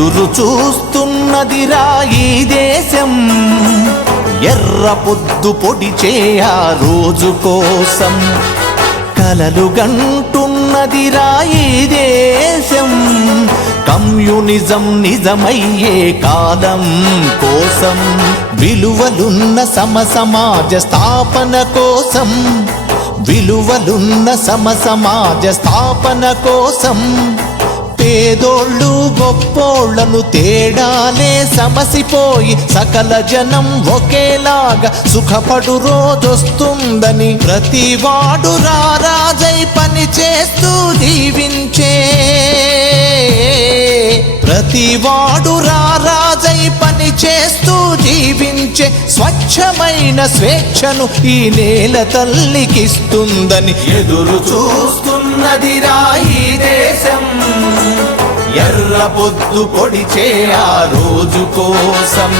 ఎదురు చూస్తున్నదిరా ఈ దేశం, ఎర్ర పొద్దు పొడిచే ఆ రోజు కోసం. కలలు గంటున్నదిరా ఈ దేశం, కమ్యూనిజం నిజమయ్యే కాలం కోసం. విలువలున్న సమసమాజ స్థాపన కోసం, విలువలున్న సమసమాజ స్థాపన కోసం. పేదోళ్ళు గొప్పోళ్లను తేడాలే సమసిపోయి సకల జనం ఒకేలాగా సుఖపడు రోజొస్తుందని ప్రతివాడు రారాజై పని చేస్తూ దీవించే, ప్రతివాడు రారాజై పని చేస్తూ జీవించే స్వచ్ఛమైన స్వేచ్ఛను ఈ నేల తల్లికిస్తుందని ఎదురు చూస్తున్నదిరా ఈ దేశం, ఎర్ర పొద్దు పొడిచే ఆ రోజు కోసం.